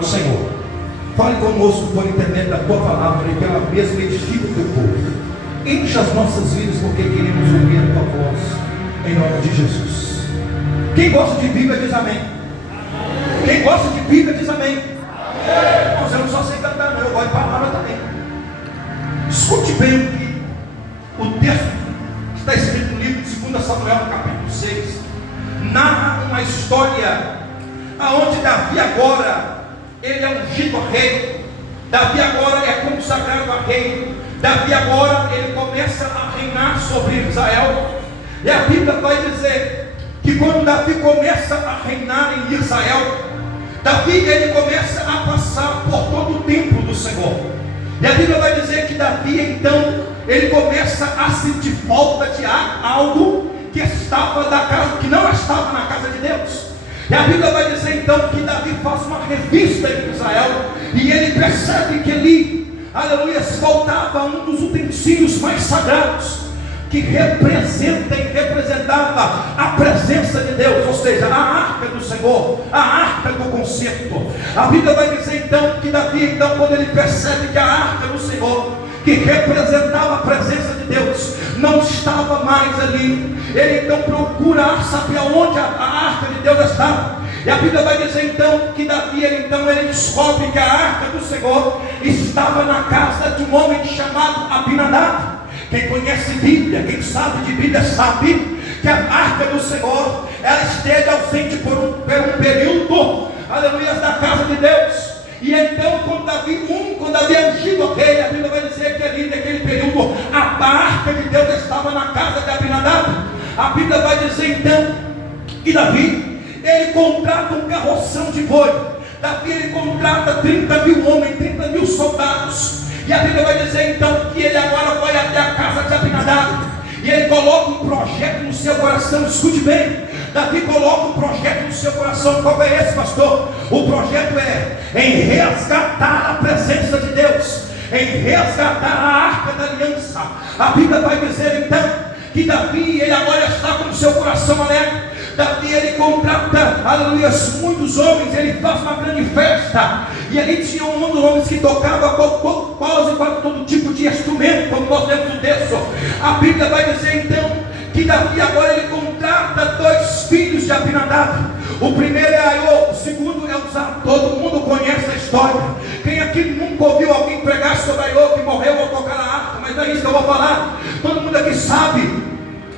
Senhor, fale conosco por intermédio da tua palavra e pela mesma edifica o teu povo. Enche as nossas vidas porque queremos ouvir a tua voz, em nome de Jesus. Quem gosta de Bíblia diz amém. Quem gosta de Bíblia diz amém. Irmãos, eu não só sei cantar, não, eu gosto de palavra também. Escute bem que o texto que está escrito no livro de 2 Samuel, no capítulo 6, narra uma história aonde Davi agora ele é ungido a rei. Davi agora é consagrado a rei. Davi agora ele começa a reinar sobre Israel. E a Bíblia vai dizer que quando Davi começa a reinar em Israel, Davi ele começa a passar por todo o templo do Senhor. E a Bíblia vai dizer que Davi então ele começa a sentir falta de algo que estava da casa, que não estava na casa de Deus. E a Bíblia vai dizer então que Davi faz uma revista em Israel e ele percebe que ali, aleluia, faltava um dos utensílios mais sagrados que representa e representava a presença de Deus, ou seja, a arca do Senhor, a arca do concerto. A Bíblia vai dizer então que Davi, então, quando ele percebe que a arca do Senhor, que representava a presença de Deus, não estava mais ali, ele então procura saber aonde a arca de Deus estava. E a Bíblia vai dizer então que Davi ele descobre que a arca do Senhor estava na casa de um homem chamado Abinadab. Quem conhece Bíblia, quem sabe de Bíblia, sabe que a arca do Senhor ela esteve ausente por um período, aleluia, da casa de Deus. E então quando Davi é ungido ao rei, a Bíblia vai dizer que ali naquele período a arca de Deus estava na casa de Abinadab. A Bíblia vai dizer então que Davi ele contrata um carroção de boi. Davi ele contrata 30 mil homens, 30 mil soldados. E a Bíblia vai dizer então que ele agora vai até a casa de Abinadab. E ele coloca um projeto no seu coração. Escute bem, Davi coloca um projeto no seu coração. Qual é esse, pastor? O projeto é em resgatar a presença de Deus, em resgatar a arca da aliança. A Bíblia vai dizer então que Davi ele agora está com o seu coração alegre. Davi ele contrata, aleluia, muitos homens, ele faz uma grande festa. E ali tinha um dos homens que tocava quase todo tipo de instrumento, como nós lemos no texto. A Bíblia vai dizer então que Davi agora ele contrata 2 filhos de Abinadab. O primeiro é Aiô, o segundo é Uzá. Todo mundo conhece a história. Quem aqui nunca ouviu alguém pregar sobre Aiô que morreu ao tocar a arca? Mas não é isso que eu vou falar. Todo mundo aqui sabe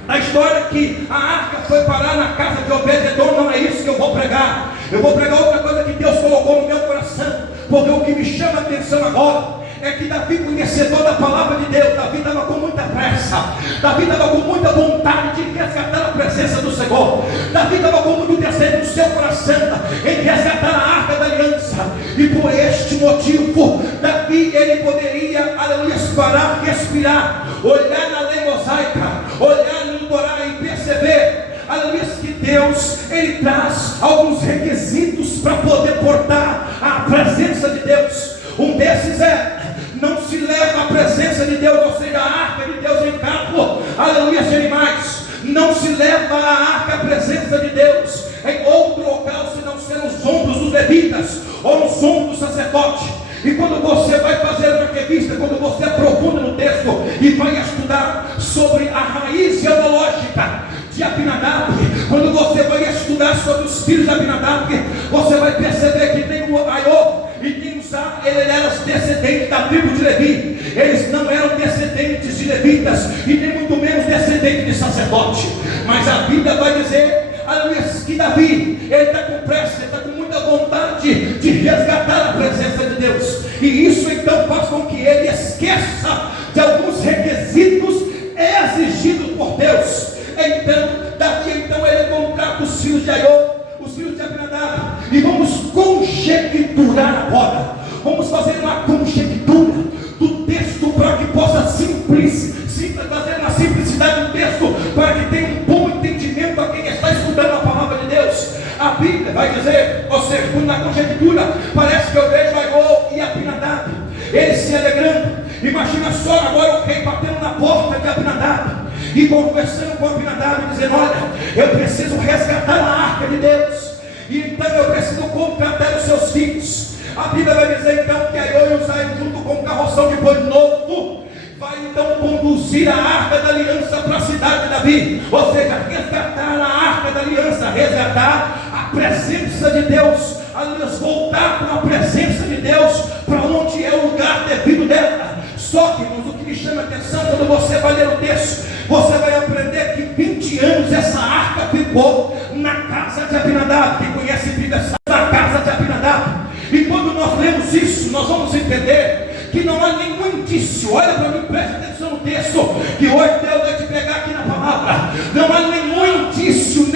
a história que a arca foi parar na casa de Obed-edom. Não é isso que eu vou pregar. Eu vou pregar outra coisa que Deus colocou no meu coração. Porque o que me chama a atenção agora é que Davi, conhecedor da palavra de Deus, Davi estava com muita pressa, Davi estava com muita vontade de resgatar a presença do Senhor. Davi estava com muito desejo no seu coração em resgatar a arca da aliança. E por este motivo Davi ele poderia, aleluia, parar, respirar, olhar na lei mosaica, olhar no Torá e perceber, aleluia, que Deus ele traz alguns requisitos para poder portar a presença de Deus. Um desses é: não se leva a presença de Deus, ou seja, a arca de Deus em campo, aleluia, de animais. Não se leva a arca, a presença de Deus, em outro local, se não ser nos ombros dos levitas ou nos ombros do sacerdote. E quando você vai fazer uma revista, quando você aprofunda no texto e vai estudar sobre a raiz genealógica de Abinadab, quando você vai estudar sobre os filhos de Abinadab, você vai perceber que tem o Aiô e tem o Uzá, eles eram descendentes da tribo de Levi. Eles não eram descendentes de levitas e nem muito menos descendentes de sacerdote. Mas a Bíblia vai dizer, aleluia, que Davi ele está com pressa, ele está com muita vontade de resgatar a presença de Deus. E isso então faz com que ele esqueça de alguns requisitos exigidos por Deus. Então Davi então ele contrata os filhos de Aiô, os filhos de Abinadab. E vamos conjecturar agora. Vamos fazer uma conjectura do texto para que possa fazer uma simplicidade do texto, para que tenha um bom entendimento a quem está escutando a palavra de Deus. A Bíblia vai dizer, ou seja, na conjectura, parece que eu vejo Aiô e Abinadab, eles se alegrando. Imagina só agora o rei batendo na porta de Abinadab e conversando com Abinadab, dizendo: olha, eu preciso resgatar a arca de Deus, e então eu preciso contratar os seus filhos. A Bíblia vai dizer então que Aiô e Uzai, junto com o carroção de boi novo, vai então conduzir a arca da aliança para a cidade de Davi, ou seja, resgatar a arca da aliança, resgatar a presença de Deus, aliás, voltar para a presença de Deus, para onde é o lugar devido dela. Só que, irmãos, o que me chama a atenção, quando você vai ler o texto, você vai aprender que 20 anos essa arca ficou na casa de Abinadab. Quem conhece Bíblia sabe, na casa de Abinadab. E quando nós lemos isso, nós vamos entender que não há nenhum indício. Olha para mim, preste atenção no texto, que hoje Deus vai te pegar aqui na palavra. Não há nenhum indício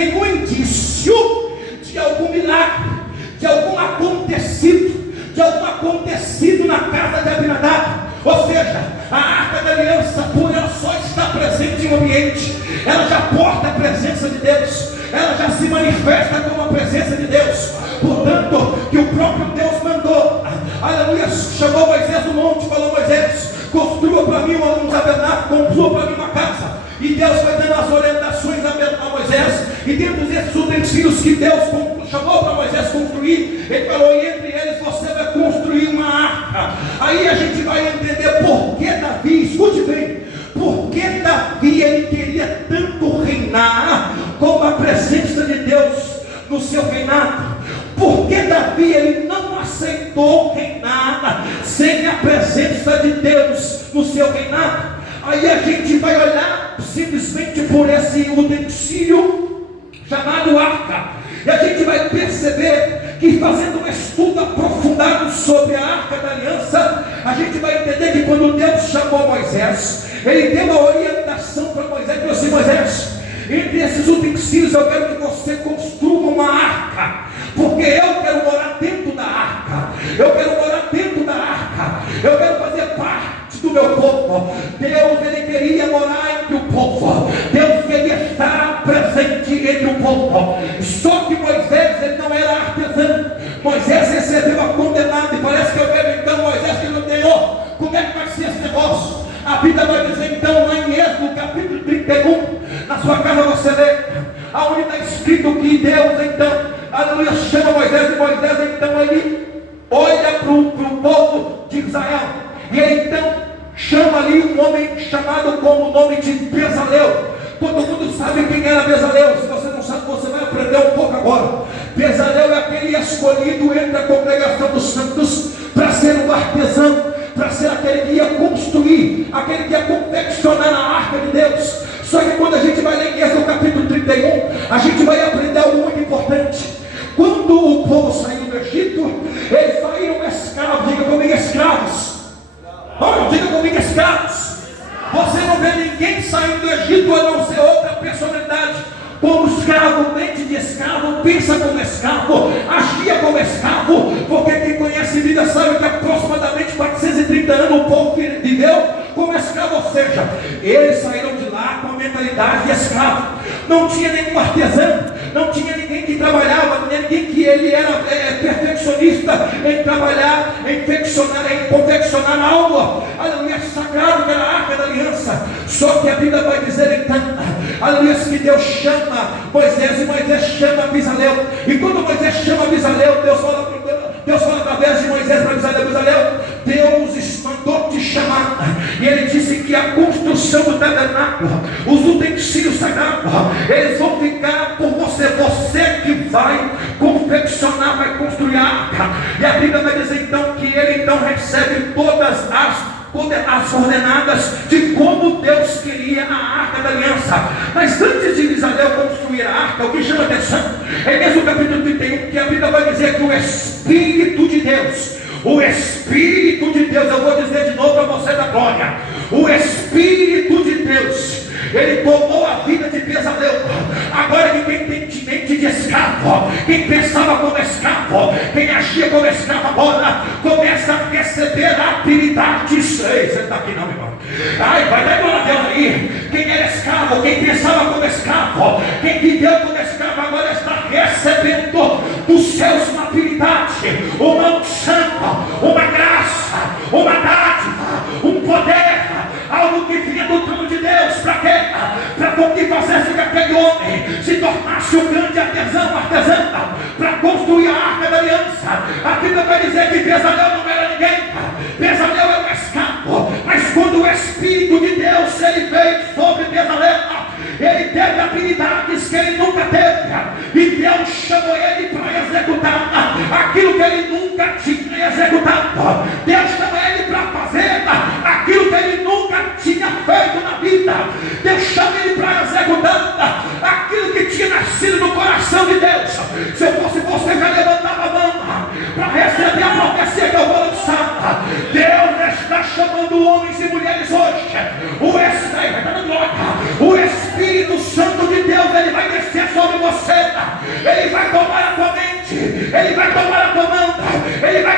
de algum milagre, de algum acontecido na casa de Abinadab. Ou seja, a arca da aliança, por ela só está presente em um ambiente, ela já porta a presença de Deus, ela já se manifesta como a presença de Deus. Portanto, que o próprio Deus mandou, aleluia, chamou Moisés do monte, falou: Moisés, construa para mim um tabernáculo, construa para mim uma casa. E Deus vai dando as orientações a Moisés, e dentro desses utensílios que Deus chamou para Moisés construir, ele falou: e entre eles você vai construir uma arca. Aí a gente vai entender por que Davi, escute bem, por que Davi ele queria tanto reinar com a presença de Deus no seu reinado. Por que Davi ele não aceitou reinar sem a presença de Deus no seu reinado? Aí a gente vai olhar simplesmente por esse utensílio chamado arca, e a gente vai perceber que, fazendo um estudo aprofundado sobre a arca da aliança, a gente vai entender que quando Deus chamou Moisés, ele deu a orientação para Moisés, e disse assim: Moisés, entre esses utensílios eu quero que você construa uma arca, porque eu quero morar dentro da arca, eu quero morar dentro da arca, eu quero fazer parte do meu povo. Deus ele queria morar entre o povo, Deus queria estar presente entre o povo. Só que Moisés ele não era artesão. Moisés recebeu a condenada, e parece que eu vejo então Moisés que não ganhou. Como é que vai ser esse negócio? A Bíblia vai dizer então lá em Êxodo capítulo 31, na sua casa você lê, aonde está escrito que Deus então, aleluia, chama Moisés, e Moisés então ele olha para o povo de Israel, e ele então chama ali um homem chamado como o nome de Bezalel. Todo mundo sabe quem era Bezalel. Se você não sabe, você vai aprender um pouco agora. Bezalel é aquele escolhido entre a congregação dos santos para ser um artesão, para ser aquele que ia construir, aquele que ia confeccionar a arca de Deus. Só que quando a gente vai ler em Êxodo capítulo 31, a gente vai aprender algo muito importante. Quando o povo saiu do Egito, eles saíram escravos. Diga comigo, escravos. Não, diga comigo, escravos. Você não vê ninguém saindo do Egito a não ser outra personalidade. Como escravo, mente de escravo, pensa como escravo, agia como escravo, porque quem conhece vida sabe que aproximadamente 430 anos o povo viveu como escravo, ou seja, eles saíram de lá com a mentalidade de escravo. Não tinha nenhum artesão, não tinha ninguém que trabalhava, ninguém que ele era perfeccionista em trabalhar, em confeccionar algo, aleluia, sagrado, que era a arca da aliança. Só que a Bíblia vai dizer então, aleluia, que Deus chama Moisés, e Moisés chama Bezalel. E quando Moisés chama Bezalel, Deus fala através de Moisés para Bezalel: Bezalel, Deus mandou te chamar, e ele disse que a construção do tabernáculo, os utensílios sagrados, eles vão ficar por você, você que vai confeccionar, vai construir a arca. E a Bíblia vai dizer então que ele então recebe todas as coordenadas de como Deus queria a arca da aliança. Mas antes de Bezalel construir a arca, o que chama atenção é nesse capítulo 31, que a Bíblia vai dizer que o Espírito de Deus, eu vou dizer de novo para você da glória, o Espírito de Deus, ele tomou a vida de Bezalel. Agora quem tem mente de escravo, quem pensava como escravo, quem agia como escravo, agora começa a receber habilidades. Ei, você está aqui não, irmão? Ai, vai dar glória a Deus aí. Quem era escravo, quem pensava como escravo, quem viveu como escravo, agora está recebendo dos céus uma habilidade, uma unção, uma graça, uma dádiva, um poder, algo que vinha do trono de Deus. Para quê? Para que fizesse que aquele homem se tornasse um grande artesão, para construir a arca da aliança. A Bíblia vai dizer que chamou ele para executar aquilo que ele nunca tinha executado. Deus chama ele para fazer aquilo que ele nunca tinha feito na vida. Deus chama ele para executar aquilo que tinha nascido no coração de Deus. Se eu fosse você, já levantava a mão para receber a profecia que eu vou lançar. Deus está chamando homens e mulheres hoje. O Espírito Santo de Deus, ele vai descer sobre você. Ele vai tomar a tua mente, ele vai tomar a tua mão, ele vai